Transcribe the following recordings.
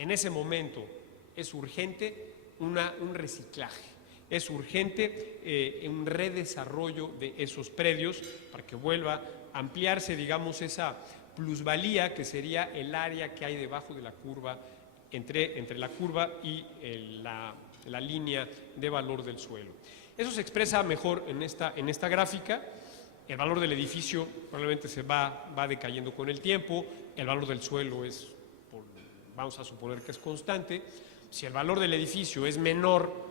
en ese momento es urgente un reciclaje, es urgente un redesarrollo de esos predios para que vuelva a ampliarse, digamos, esa plusvalía que sería el área que hay debajo de la curva, entre la curva y la línea de valor del suelo. Eso se expresa mejor en esta gráfica. El valor del edificio probablemente se va decayendo con el tiempo, el valor del suelo vamos a suponer que es constante. Si el valor del edificio es menor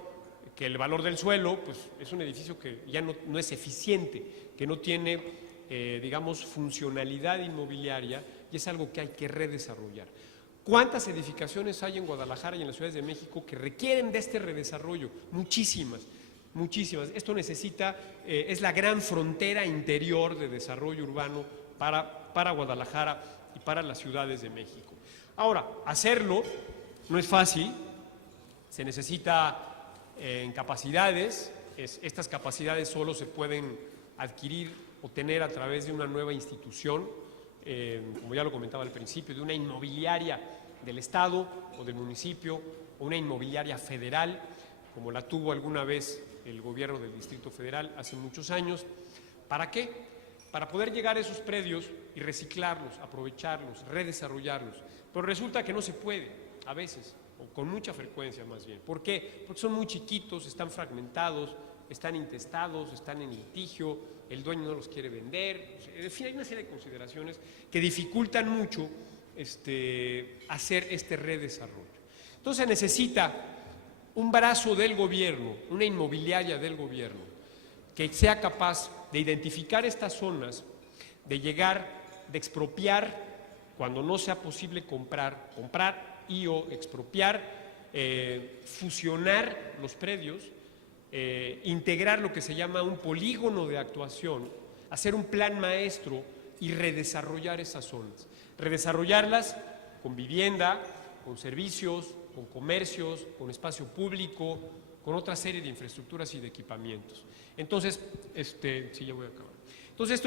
que el valor del suelo, pues es un edificio que ya no es eficiente, que no tiene, digamos, funcionalidad inmobiliaria, y es algo que hay que redesarrollar. ¿Cuántas edificaciones hay en Guadalajara y en las ciudades de México que requieren de este redesarrollo? Muchísimas. Muchísimas. Esto necesita, es la gran frontera interior de desarrollo urbano para Guadalajara y para las ciudades de México. Ahora, hacerlo no es fácil, se necesita en capacidades, estas capacidades solo se pueden adquirir o tener a través de una nueva institución, como ya lo comentaba al principio, de una inmobiliaria del Estado o del municipio, o una inmobiliaria federal, como la tuvo alguna vez el gobierno del Distrito Federal hace muchos años. ¿Para qué? Para poder llegar a esos predios y reciclarlos, aprovecharlos, redesarrollarlos. Pero resulta que no se puede, a veces, o con mucha frecuencia más bien. ¿Por qué? Porque son muy chiquitos, están fragmentados, están intestados, están en litigio, el dueño no los quiere vender. En fin, hay una serie de consideraciones que dificultan mucho hacer este redesarrollo. Entonces necesita un brazo del gobierno, una inmobiliaria del gobierno, que sea capaz de identificar estas zonas, de llegar, de expropiar, cuando no sea posible comprar y o expropiar, fusionar los predios, integrar lo que se llama un polígono de actuación, hacer un plan maestro y redesarrollar esas zonas. Redesarrollarlas con vivienda, con servicios, con comercios, con espacio público, con otra serie de infraestructuras y de equipamientos. Entonces, sí, ya voy a acabar. Entonces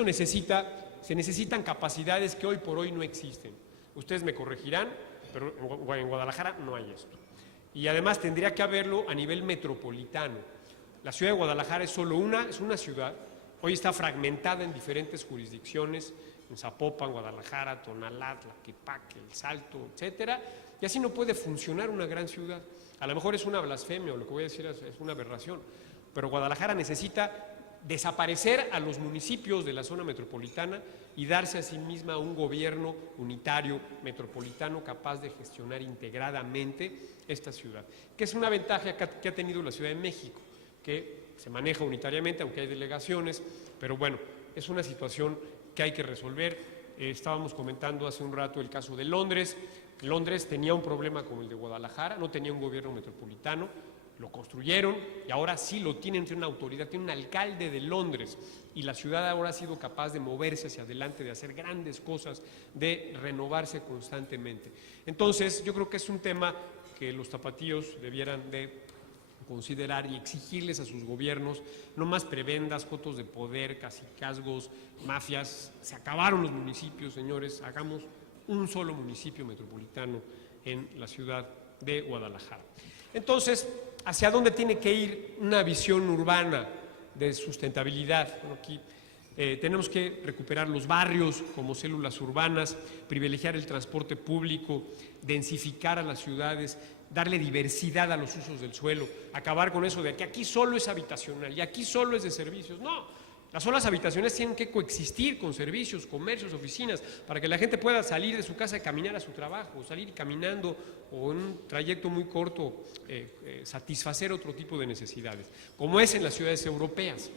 se necesitan capacidades que hoy por hoy no existen. Ustedes me corregirán, pero en Guadalajara no hay esto. Y además tendría que haberlo a nivel metropolitano. La ciudad de Guadalajara es una ciudad, hoy está fragmentada en diferentes jurisdicciones, en Zapopan, Guadalajara, Tonalá, Tlaquepaque, El Salto, etcétera, y así no puede funcionar una gran ciudad. A lo mejor es una blasfemia, o lo que voy a decir es una aberración, pero Guadalajara necesita desaparecer a los municipios de la zona metropolitana y darse a sí misma un gobierno unitario metropolitano capaz de gestionar integradamente esta ciudad, que es una ventaja que ha tenido la Ciudad de México, que se maneja unitariamente, aunque hay delegaciones, pero bueno, es una situación que hay que resolver. Estábamos comentando hace un rato el caso de Londres. Londres tenía un problema como el de Guadalajara, no tenía un gobierno metropolitano, lo construyeron y ahora sí lo tienen, tiene una autoridad, tiene un alcalde de Londres, y la ciudad ahora ha sido capaz de moverse hacia adelante, de hacer grandes cosas, de renovarse constantemente. Entonces yo creo que es un tema que los tapatíos debieran de considerar y exigirles a sus gobiernos, no más prebendas, cotos de poder, cacicazgos, mafias. Se acabaron los municipios, señores, hagamos un solo municipio metropolitano en la ciudad de Guadalajara. Entonces, ¿hacia dónde tiene que ir una visión urbana de sustentabilidad? Bueno, aquí tenemos que recuperar los barrios como células urbanas, privilegiar el transporte público, densificar a las ciudades, darle diversidad a los usos del suelo, acabar con eso de que aquí solo es habitacional y aquí solo es de servicios. No, las solas habitaciones tienen que coexistir con servicios, comercios, oficinas, para que la gente pueda salir de su casa y caminar a su trabajo, salir caminando o en un trayecto muy corto satisfacer otro tipo de necesidades, como es en las ciudades europeas.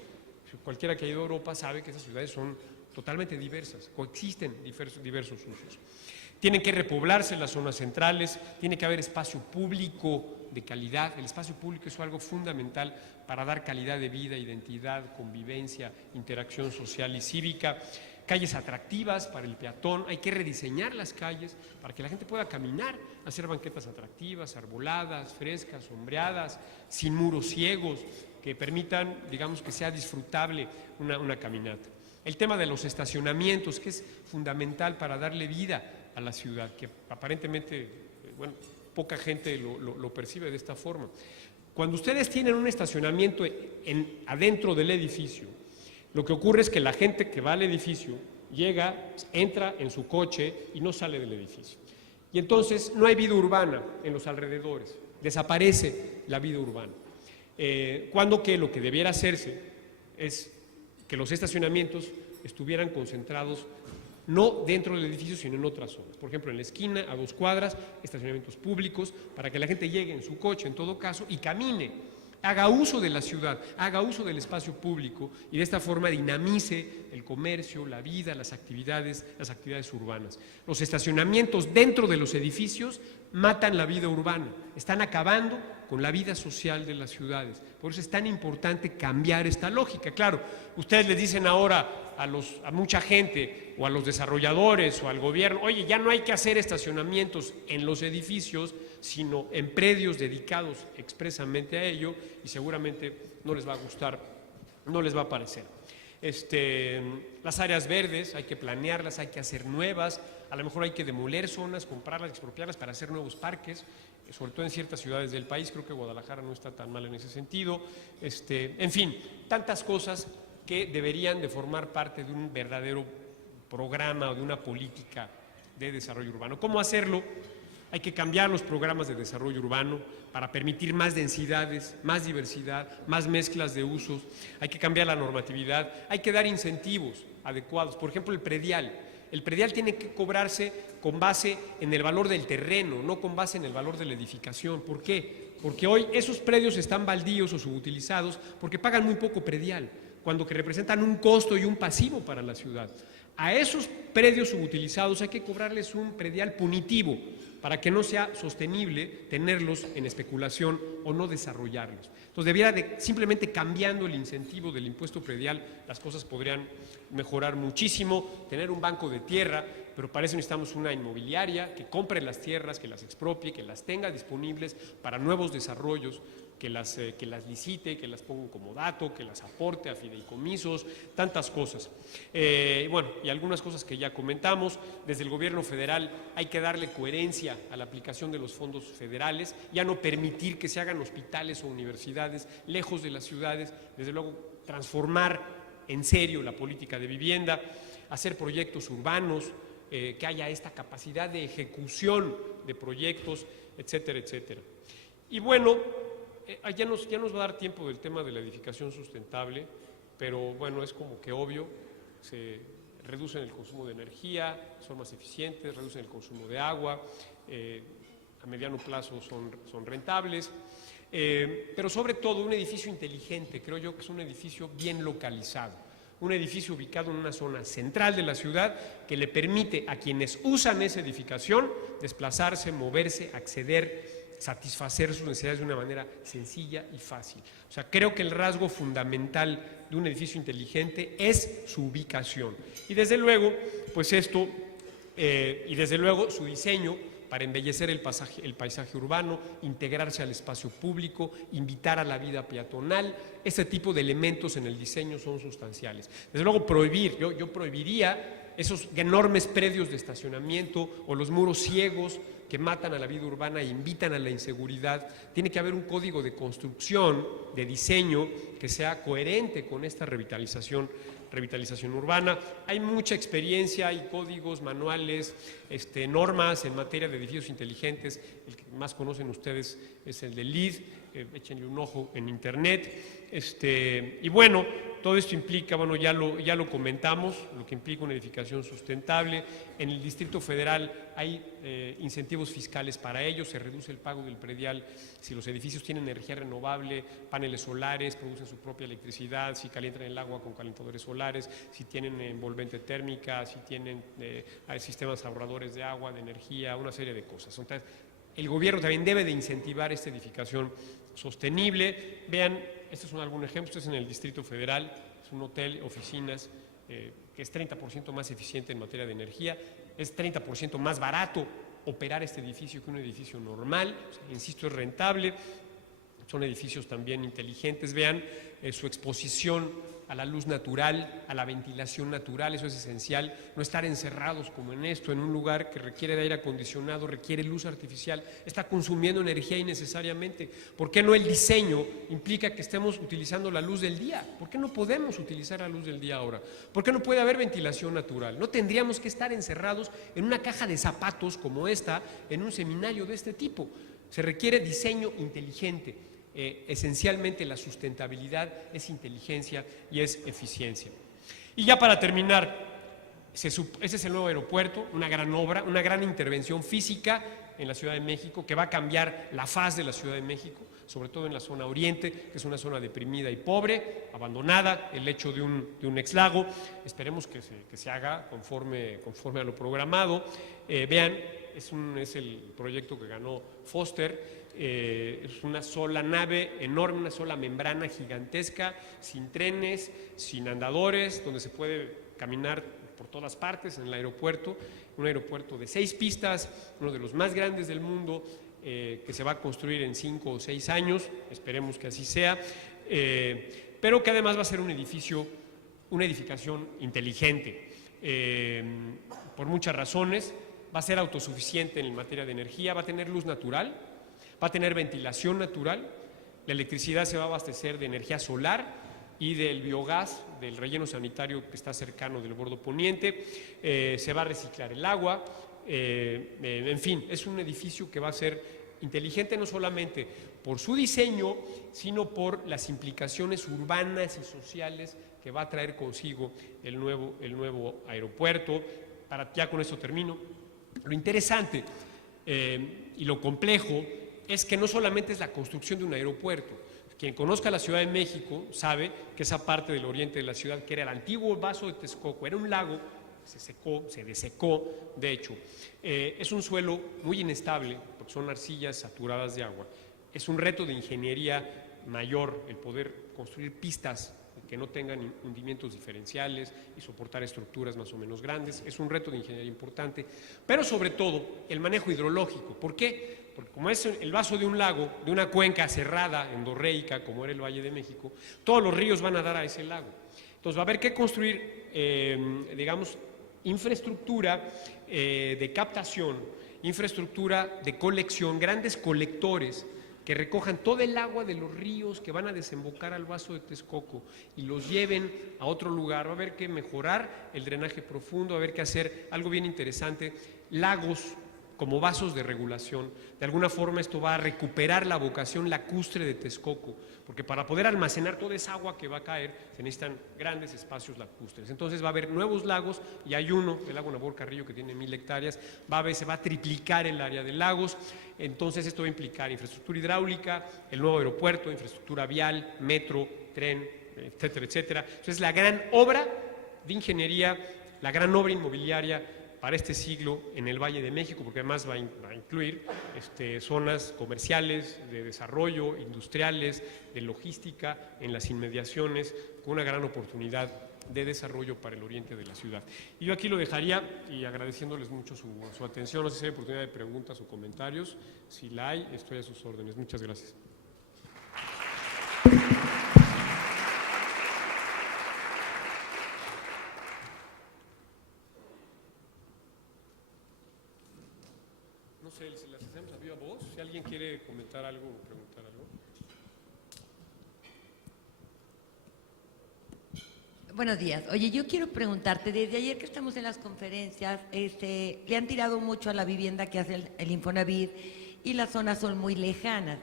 Cualquiera que haya ido a Europa sabe que esas ciudades son totalmente diversas, coexisten diversos usos. Tienen que repoblarse las zonas centrales, tiene que haber espacio público de calidad. El espacio público es algo fundamental para dar calidad de vida, identidad, convivencia, interacción social y cívica. Calles atractivas para el peatón, hay que rediseñar las calles para que la gente pueda caminar, hacer banquetas atractivas, arboladas, frescas, sombreadas, sin muros ciegos, que permitan, digamos, que sea disfrutable una caminata. El tema de los estacionamientos, que es fundamental para darle vida a la ciudad, que aparentemente, bueno, poca gente lo percibe de esta forma. Cuando ustedes tienen un estacionamiento adentro del edificio, lo que ocurre es que la gente que va al edificio llega, entra en su coche y no sale del edificio. Y entonces no hay vida urbana en los alrededores, desaparece la vida urbana. Cuando que lo que debiera hacerse es que los estacionamientos estuvieran concentrados no dentro del edificio, sino en otras zonas. Por ejemplo, en la esquina, a 2 cuadras, estacionamientos públicos, para que la gente llegue en su coche, en todo caso, y camine, haga uso de la ciudad, haga uso del espacio público y de esta forma dinamice el comercio, la vida, las actividades urbanas. Los estacionamientos dentro de los edificios matan la vida urbana, están acabando con la vida social de las ciudades. Por eso es tan importante cambiar esta lógica. Claro, ustedes les dicen ahora a mucha gente o a los desarrolladores o al gobierno, oye, ya no hay que hacer estacionamientos en los edificios, sino en predios dedicados expresamente a ello, y seguramente no les va a gustar, no les va a parecer. Las áreas verdes hay que planearlas, hay que hacer nuevas, a lo mejor hay que demoler zonas, comprarlas, expropiarlas para hacer nuevos parques, sobre todo en ciertas ciudades del país. Creo que Guadalajara no está tan mal en ese sentido. En fin, tantas cosas que deberían de formar parte de un verdadero programa o de una política de desarrollo urbano. ¿Cómo hacerlo? Hay que cambiar los programas de desarrollo urbano para permitir más densidades, más diversidad, más mezclas de usos. Hay que cambiar la normatividad, hay que dar incentivos adecuados. Por ejemplo, el predial. El predial tiene que cobrarse con base en el valor del terreno, no con base en el valor de la edificación. ¿Por qué? Porque hoy esos predios están baldíos o subutilizados porque pagan muy poco predial, cuando que representan un costo y un pasivo para la ciudad. A esos predios subutilizados hay que cobrarles un predial punitivo para que no sea sostenible tenerlos en especulación o no desarrollarlos. Entonces, debiera de, simplemente cambiando el incentivo del impuesto predial, las cosas podrían mejorar muchísimo. Tener un banco de tierra, pero para eso necesitamos una inmobiliaria que compre las tierras, que las expropie, que las tenga disponibles para nuevos desarrollos, que las licite, que las ponga en comodato, que las aporte a fideicomisos, tantas cosas. Bueno, y algunas cosas que ya comentamos. Desde el gobierno federal hay que darle coherencia a la aplicación de los fondos federales, ya no permitir que se hagan hospitales o universidades lejos de las ciudades, desde luego transformar en serio la política de vivienda, hacer proyectos urbanos, que haya esta capacidad de ejecución de proyectos, etcétera, etcétera. Y bueno, ya nos va a dar tiempo del tema de la edificación sustentable, pero bueno, es como que obvio, se reducen el consumo de energía, son más eficientes, reducen el consumo de agua, a mediano plazo son rentables, pero sobre todo un edificio inteligente. Creo yo que es un edificio bien localizado, un edificio ubicado en una zona central de la ciudad que le permite a quienes usan esa edificación desplazarse, moverse, acceder, satisfacer sus necesidades de una manera sencilla y fácil. O sea, creo que el rasgo fundamental de un edificio inteligente es su ubicación. Y desde luego, pues esto, y desde luego su diseño para embellecer el paisaje urbano, integrarse al espacio público, invitar a la vida peatonal. Este tipo de elementos en el diseño son sustanciales. Desde luego prohibir, yo prohibiría esos enormes predios de estacionamiento o los muros ciegos que matan a la vida urbana e invitan a la inseguridad. Tiene que haber un código de construcción, de diseño, que sea coherente con esta revitalización urbana. Hay mucha experiencia, hay códigos, manuales, normas en materia de edificios inteligentes. El que más conocen ustedes es el de LEED, échenle un ojo en internet. Y bueno, todo esto implica, bueno, ya lo comentamos, lo que implica una edificación sustentable. En el Distrito Federal hay incentivos fiscales para ello, se reduce el pago del predial si los edificios tienen energía renovable, paneles solares, producen su propia electricidad, si calientan el agua con calentadores solares, si tienen envolvente térmica, si tienen sistemas ahorradores de agua, de energía, una serie de cosas. Entonces, el gobierno también debe de incentivar esta edificación sostenible. Vean, estos son algunos ejemplos. Este es en el Distrito Federal, es un hotel, oficinas, que es 30% más eficiente en materia de energía, es 30% más barato operar este edificio que un edificio normal. O sea, insisto, es rentable. son edificios también inteligentes. Vean su exposición a la luz natural, a la ventilación natural, eso es esencial, no estar encerrados como en esto, en un lugar que requiere de aire acondicionado, requiere luz artificial, está consumiendo energía innecesariamente. ¿Por qué no el diseño implica que estemos utilizando la luz del día? ¿Por qué no podemos utilizar la luz del día ahora? ¿Por qué no puede haber ventilación natural? No tendríamos que estar encerrados en una caja de zapatos como esta, en un seminario de este tipo. Se requiere diseño inteligente. Esencialmente la sustentabilidad es inteligencia y es eficiencia. Y ya para terminar, ese es el nuevo aeropuerto, una gran obra, una gran intervención física en la Ciudad de México que va a cambiar la faz de la Ciudad de México, sobre todo en la zona oriente, que es una zona deprimida y pobre, abandonada, el lecho de un exlago. Esperemos que se haga conforme a lo programado. Vean, es el proyecto que ganó Foster. Es una sola nave enorme, una sola membrana gigantesca, sin trenes, sin andadores, donde se puede caminar por todas partes en el aeropuerto, un aeropuerto de 6 pistas, uno de los más grandes del mundo, que se va a construir en 5 o 6 años, esperemos que así sea, pero que además va a ser un edificio, una edificación inteligente, por muchas razones. Va a ser autosuficiente en materia de energía, va a tener luz natural, va a tener ventilación natural, la electricidad se va a abastecer de energía solar y del biogás del relleno sanitario que está cercano del bordo poniente, se va a reciclar el agua, en fin, es un edificio que va a ser inteligente no solamente por su diseño, sino por las implicaciones urbanas y sociales que va a traer consigo el nuevo aeropuerto. Ya con esto termino. Lo interesante y lo complejo es que no solamente es la construcción de un aeropuerto. Quien conozca la Ciudad de México sabe que esa parte del oriente de la ciudad, que era el antiguo vaso de Texcoco, era un lago, se desecó, de hecho. Es un suelo muy inestable, porque son arcillas saturadas de agua. Es un reto de ingeniería mayor el poder construir pistas que no tengan hundimientos diferenciales y soportar estructuras más o menos grandes. Es un reto de ingeniería importante, pero sobre todo el manejo hidrológico. ¿Por qué? Porque como es el vaso de un lago, de una cuenca cerrada, endorreica, como era el Valle de México, todos los ríos van a dar a ese lago. Entonces va a haber que construir, digamos, infraestructura de captación, infraestructura de colección, grandes colectores que recojan todo el agua de los ríos que van a desembocar al vaso de Texcoco y los lleven a otro lugar. Va a haber que mejorar el drenaje profundo, va a haber que hacer algo bien interesante, lagos como vasos de regulación. De alguna forma esto va a recuperar la vocación lacustre de Texcoco, porque para poder almacenar toda esa agua que va a caer se necesitan grandes espacios lacustres. Entonces va a haber nuevos lagos, y hay uno, el lago Nabor Carrillo, que tiene 1000 hectáreas, se va a triplicar el área de lagos. Entonces esto va a implicar infraestructura hidráulica, el nuevo aeropuerto, infraestructura vial, metro, tren, etcétera, etcétera. Entonces la gran obra de ingeniería, la gran obra inmobiliaria para este siglo en el Valle de México, porque además va a incluir zonas comerciales, de desarrollo, industriales, de logística en las inmediaciones, con una gran oportunidad de desarrollo para el oriente de la ciudad. Y yo aquí lo dejaría, y agradeciéndoles mucho su atención. No sé si hay oportunidad de preguntas o comentarios. Si la hay, estoy a sus órdenes. Muchas gracias. No sé, si las hacemos a viva voz, si alguien quiere comentar algo o preguntar algo. Buenos días. Oye, yo quiero preguntarte, desde ayer que estamos en las conferencias, le han tirado mucho a la vivienda que hace el Infonavit y las zonas son muy lejanas.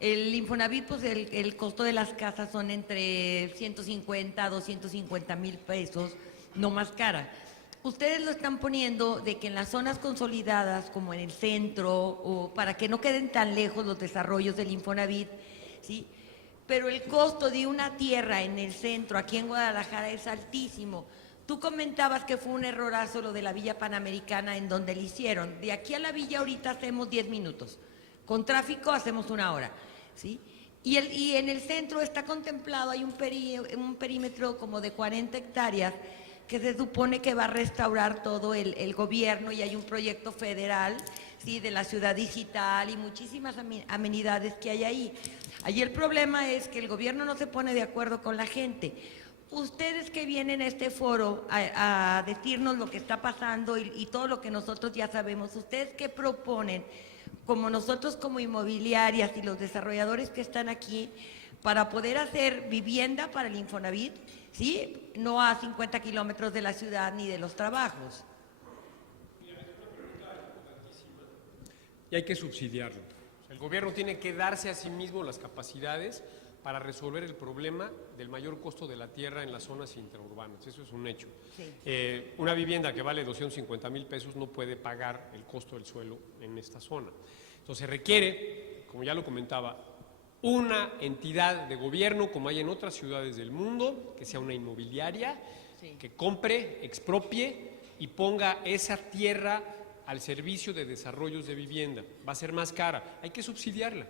El Infonavit, pues el costo de las casas son entre 150 a 250 mil pesos, no más cara. Ustedes lo están poniendo de que en las zonas consolidadas, como en el centro, o para que no queden tan lejos los desarrollos del Infonavit, ¿sí? Pero el costo de una tierra en el centro, aquí en Guadalajara, es altísimo. Tú comentabas que fue un errorazo lo de la Villa Panamericana en donde le hicieron. De aquí a la villa ahorita hacemos 10 minutos. Con tráfico hacemos 1 hora, ¿sí? Y en el centro está contemplado, hay un perímetro como de 40 hectáreas que se supone que va a restaurar todo el gobierno, y hay un proyecto federal sí, de la ciudad digital y muchísimas amenidades que hay ahí. Allí el problema es que el gobierno no se pone de acuerdo con la gente. Ustedes que vienen a este foro a decirnos lo que está pasando y todo lo que nosotros ya sabemos, ¿ustedes qué proponen, como nosotros como inmobiliarias y los desarrolladores que están aquí, para poder hacer vivienda para el Infonavit, ¿sí? No a 50 kilómetros de la ciudad ni de los trabajos? Y hay que subsidiarlo. El gobierno tiene que darse a sí mismo las capacidades para resolver el problema del mayor costo de la tierra en las zonas interurbanas. Eso es un hecho. Sí. Una vivienda que vale 250,000 pesos no puede pagar el costo del suelo en esta zona. Entonces requiere, como ya lo comentaba, una entidad de gobierno, como hay en otras ciudades del mundo, que sea una inmobiliaria, Sí. que compre, expropie y ponga esa tierra al servicio de desarrollos de vivienda. Va a ser más cara, hay que subsidiarla.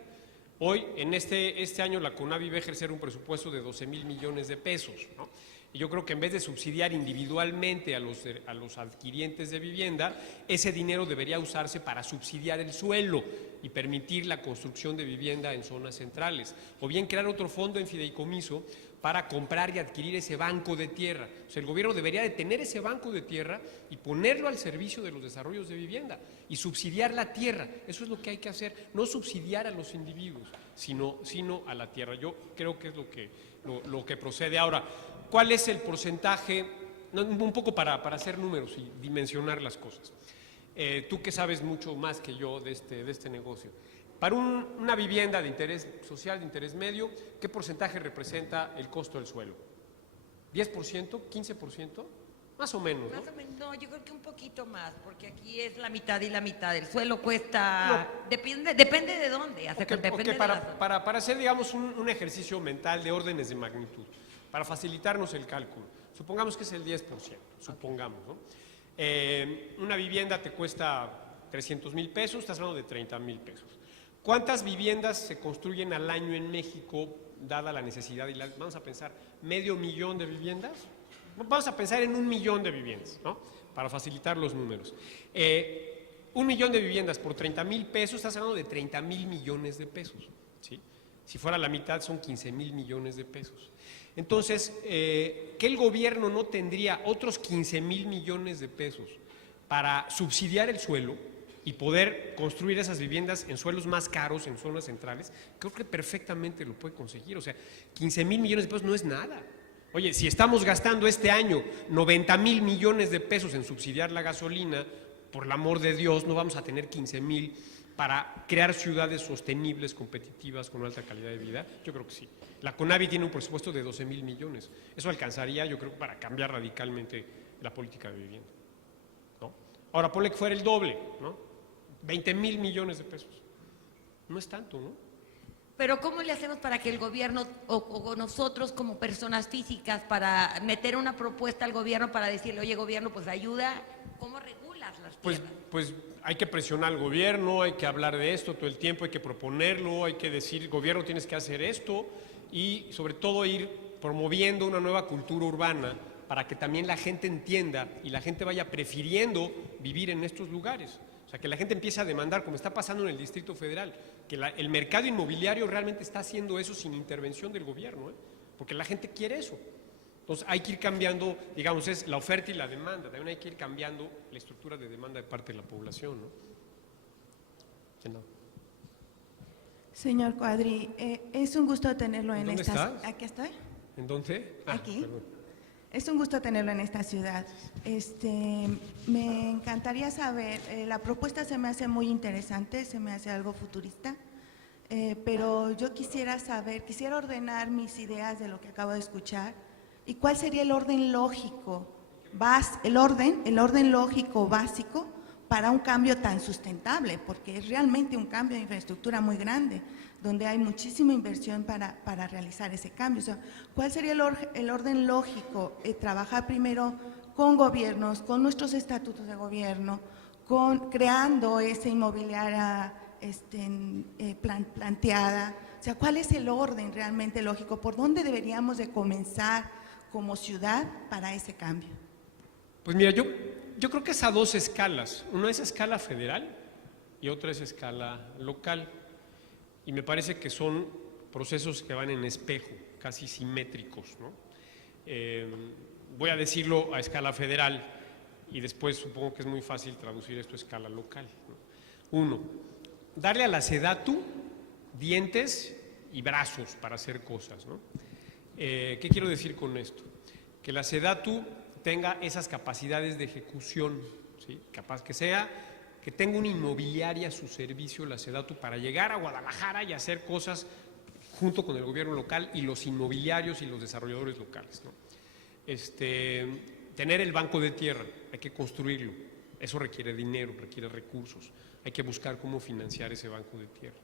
Hoy, en este año, la CONAVI va a ejercer un presupuesto de 12,000 millones de pesos, ¿no? Y yo creo que en vez de subsidiar individualmente a los adquirientes de vivienda, ese dinero debería usarse para subsidiar el suelo y permitir la construcción de vivienda en zonas centrales. O bien crear otro fondo en fideicomiso para comprar y adquirir ese banco de tierra. O sea, el gobierno debería de tener ese banco de tierra y ponerlo al servicio de los desarrollos de vivienda y subsidiar la tierra. Eso es lo que hay que hacer, no subsidiar a los individuos, sino a la tierra. Yo creo que es lo que procede. Ahora, ¿cuál es el porcentaje? Un poco para hacer números y dimensionar las cosas. Tú que sabes mucho más que yo de este negocio. Para una vivienda de interés social, de interés medio, ¿qué porcentaje representa el costo del suelo? ¿10%? ¿15%? Más o menos, ¿no? Más o menos, no, yo creo que un poquito más, porque aquí es la mitad y la mitad. El suelo cuesta, No. depende de dónde. Para hacer, digamos, un ejercicio mental de órdenes de magnitud, para facilitarnos el cálculo, supongamos que es el 10%, supongamos, ¿no? Una vivienda te cuesta 300,000 pesos, estás hablando de 30,000 pesos. ¿Cuántas viviendas se construyen al año en México, dada la necesidad? Vamos a pensar, ¿medio millón de viviendas? Vamos a pensar en 1,000,000 de viviendas, ¿no? Para facilitar los números. 1,000,000 de viviendas por 30,000 pesos, estás hablando de 30,000 millones de pesos, ¿sí? Si fuera la mitad, son 15,000 millones de pesos. Entonces, ¿que el gobierno no tendría otros 15,000 millones de pesos para subsidiar el suelo y poder construir esas viviendas en suelos más caros, en zonas centrales? Creo que perfectamente lo puede conseguir. O sea, 15,000 millones de pesos no es nada. Oye, si estamos gastando este año 90,000 millones de pesos en subsidiar la gasolina, por el amor de Dios, no vamos a tener 15,000 para crear ciudades sostenibles, competitivas, con alta calidad de vida. Yo creo que sí. La CONAVI tiene un presupuesto de 12,000 millones. Eso alcanzaría, yo creo, para cambiar radicalmente la política de vivienda, ¿no? Ahora, ponle que fuera el doble, ¿no? 20,000 millones de pesos. No es tanto, ¿no? Pero ¿cómo le hacemos para que el gobierno o nosotros como personas físicas para meter una propuesta al gobierno para decirle, oye gobierno, pues ayuda? ¿Cómo regulas las tierras? Pues hay que presionar al gobierno, hay que hablar de esto todo el tiempo, hay que proponerlo, hay que decir, gobierno tienes que hacer esto y sobre todo ir promoviendo una nueva cultura urbana para que también la gente entienda y la gente vaya prefiriendo vivir en estos lugares. O sea, que la gente empiece a demandar, como está pasando en el Distrito Federal, que el mercado inmobiliario realmente está haciendo eso sin intervención del gobierno, porque la gente quiere eso. Entonces hay que ir cambiando, digamos, es la oferta y la demanda, también hay que ir cambiando la estructura de demanda de parte de la población, ¿no? Señor Cuadri, es un gusto tenerlo en ¿Dónde esta... estás? ¿Aquí estoy? ¿En dónde? Aquí. Perdón. Es un gusto tenerlo en esta ciudad. Me encantaría saber, la propuesta se me hace muy interesante, se me hace algo futurista, pero yo quisiera saber, quisiera ordenar mis ideas de lo que acabo de escuchar y cuál sería el orden lógico, el orden lógico básico para un cambio tan sustentable, porque es realmente un cambio de infraestructura muy grande, donde hay muchísima inversión para realizar ese cambio. O sea, ¿cuál sería el orden lógico? Trabajar primero con gobiernos, con nuestros estatutos de gobierno, creando esa inmobiliaria planteada. O sea, ¿cuál es el orden realmente lógico? ¿Por dónde deberíamos de comenzar como ciudad para ese cambio? Pues mira, yo creo que es a dos escalas. Una es a escala federal y otra es escala local. Y me parece que son procesos que van en espejo, casi simétricos, ¿no? Voy a decirlo a escala federal y después supongo que es muy fácil traducir esto a escala local, ¿no? Uno, darle a la SEDATU dientes y brazos para hacer cosas, ¿no? ¿Qué quiero decir con esto? Que la SEDATU tenga esas capacidades de ejecución, ¿sí? Que tenga una inmobiliaria a su servicio, la SEDATU, para llegar a Guadalajara y hacer cosas junto con el gobierno local y los inmobiliarios y los desarrolladores locales, ¿no? Tener el banco de tierra, hay que construirlo, eso requiere dinero, requiere recursos, hay que buscar cómo financiar ese banco de tierra.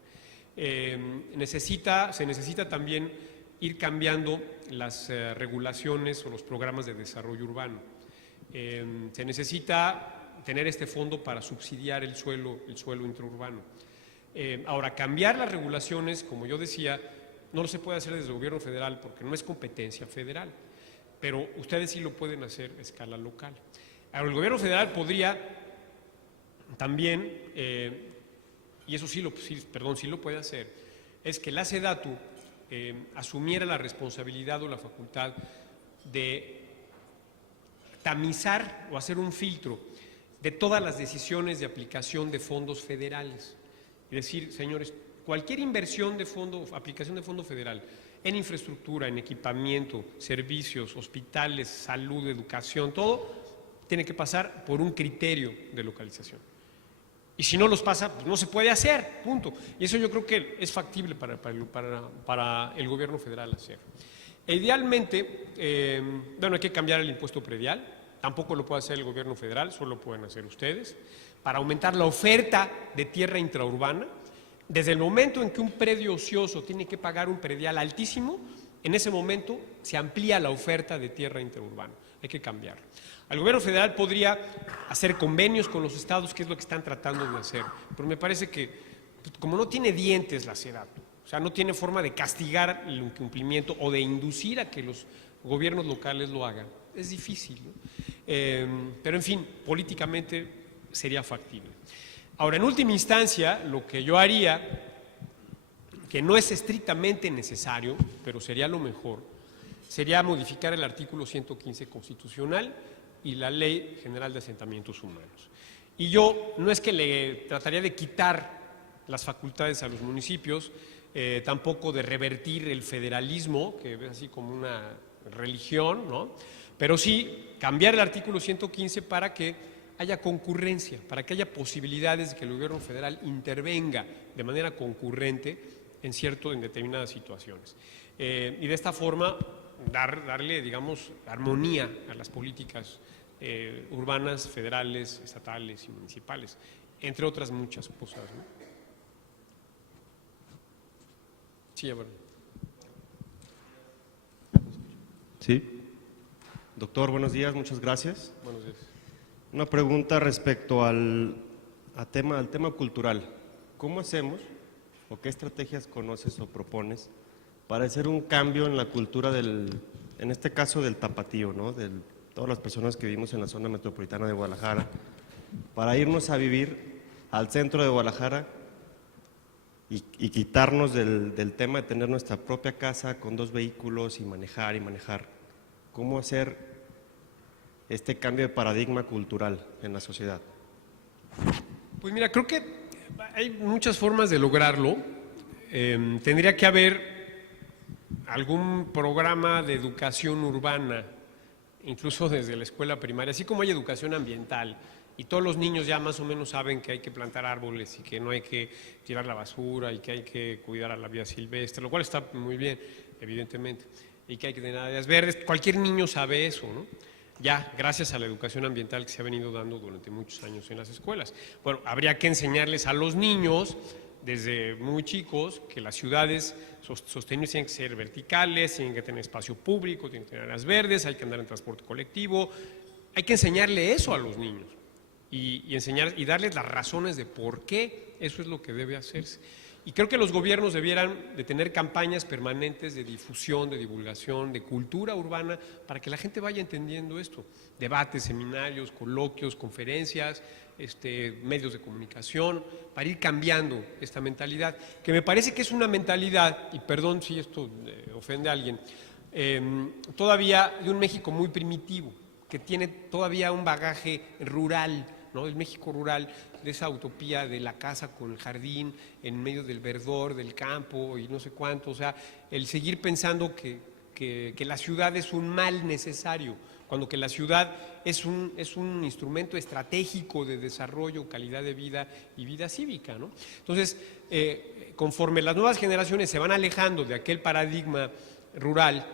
Se necesita también ir cambiando las regulaciones o los programas de desarrollo urbano. Se necesita tener este fondo para subsidiar el suelo intraurbano. Ahora, cambiar las regulaciones, como yo decía, no se puede hacer desde el gobierno federal porque no es competencia federal, pero ustedes sí lo pueden hacer a escala local. Ahora, el gobierno federal podría también, y eso sí lo puede hacer, es que la SEDATU asumiera la responsabilidad o la facultad de tamizar o hacer un filtro de todas las decisiones de aplicación de fondos federales. Es decir, señores, cualquier inversión de fondo, aplicación de fondo federal en infraestructura, en equipamiento, servicios, hospitales, salud, educación, todo tiene que pasar por un criterio de localización. Y si no los pasa, pues no se puede hacer, punto. Y eso yo creo que es factible para el gobierno federal hacer. Idealmente, hay que cambiar el impuesto predial, tampoco lo puede hacer el gobierno federal, solo pueden hacer ustedes, para aumentar la oferta de tierra intraurbana. Desde el momento en que un predio ocioso tiene que pagar un predial altísimo, en ese momento se amplía la oferta de tierra intraurbana, hay que cambiarlo. El gobierno federal podría hacer convenios con los estados, que es lo que están tratando de hacer, pero me parece que, como no tiene dientes la SEDATU, o sea, no tiene forma de castigar el incumplimiento o de inducir a que los gobiernos locales lo hagan, es difícil, ¿no? Pero en fin, políticamente sería factible. Ahora, en última instancia, lo que yo haría, que no es estrictamente necesario, pero sería lo mejor, sería modificar el artículo 115 constitucional y la Ley General de Asentamientos Humanos. Y yo no es que le trataría de quitar las facultades a los municipios, tampoco de revertir el federalismo, que es así como una religión, ¿no? Pero sí cambiar el artículo 115 para que haya concurrencia, para que haya posibilidades de que el gobierno federal intervenga de manera concurrente en determinadas situaciones. Y de esta forma darle, digamos, armonía a las políticas urbanas, federales, estatales y municipales, entre otras muchas cosas, ¿no? Sí, a ver. Sí. Doctor, buenos días, muchas gracias. Buenos días. Una pregunta respecto al tema cultural. ¿Cómo hacemos o qué estrategias conoces o propones para hacer un cambio en la cultura en este caso del tapatío, ¿no? De todas las personas que vivimos en la zona metropolitana de Guadalajara, para irnos a vivir al centro de Guadalajara y quitarnos del tema de tener nuestra propia casa con 2 vehículos y manejar? ¿Cómo hacer este cambio de paradigma cultural en la sociedad? Pues mira, creo que hay muchas formas de lograrlo. Tendría que haber algún programa de educación urbana, incluso desde la escuela primaria, así como hay educación ambiental y todos los niños ya más o menos saben que hay que plantar árboles y que no hay que tirar la basura y que hay que cuidar a la vida silvestre, lo cual está muy bien, evidentemente, y que hay que tener áreas verdes. Cualquier niño sabe eso, ¿no? Ya, gracias a la educación ambiental que se ha venido dando durante muchos años en las escuelas. Bueno, habría que enseñarles a los niños desde muy chicos que las ciudades sostenibles tienen que ser verticales, tienen que tener espacio público, tienen que tener áreas verdes, hay que andar en transporte colectivo. Hay que enseñarle eso a los niños y darles las razones de por qué eso es lo que debe hacerse. Y creo que los gobiernos debieran de tener campañas permanentes de difusión, de divulgación, de cultura urbana, para que la gente vaya entendiendo esto. Debates, seminarios, coloquios, conferencias, medios de comunicación, para ir cambiando esta mentalidad, que me parece que es una mentalidad, y perdón si esto ofende a alguien, todavía de un México muy primitivo, que tiene todavía un bagaje rural, ¿no? El México rural, de esa utopía de la casa con el jardín en medio del verdor, del campo y no sé cuánto, o sea, el seguir pensando que la ciudad es un mal necesario, cuando que la ciudad es un instrumento estratégico de desarrollo, calidad de vida y vida cívica, ¿no? Entonces, conforme las nuevas generaciones se van alejando de aquel paradigma rural,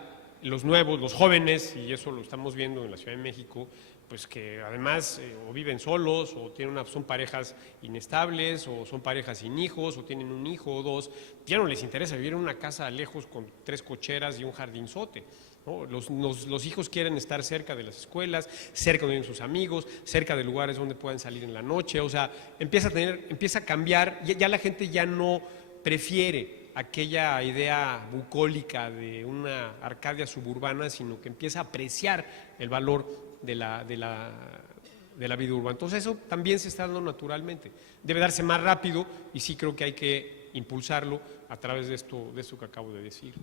los nuevos, los jóvenes, y eso lo estamos viendo en la Ciudad de México, pues que además o viven solos, o son parejas inestables, o son parejas sin hijos, o tienen un hijo o dos, ya no les interesa vivir en una casa lejos con 3 cocheras y un jardinzote, ¿no? Los hijos quieren estar cerca de las escuelas, cerca de sus amigos, cerca de lugares donde puedan salir en la noche, o sea, empieza a cambiar, ya la gente ya no prefiere aquella idea bucólica de una Arcadia suburbana, sino que empieza a apreciar el valor de la vida urbana. Entonces eso también se está dando naturalmente. Debe darse más rápido y sí creo que hay que impulsarlo a través de esto que acabo de decir.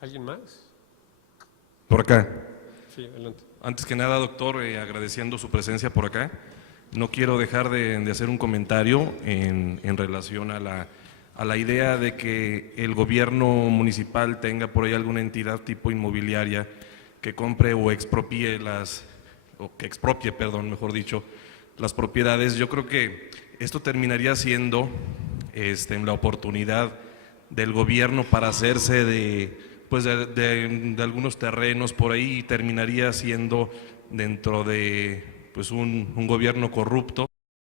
¿Alguien más? Por acá. Sí, adelante. Antes que nada, doctor, agradeciendo su presencia por acá. No quiero dejar de hacer un comentario en relación a la idea de que el gobierno municipal tenga por ahí alguna entidad tipo inmobiliaria que compre o expropie las propiedades. Yo creo que esto terminaría siendo la oportunidad del gobierno para hacerse de algunos terrenos por ahí, y terminaría siendo dentro de un gobierno corrupto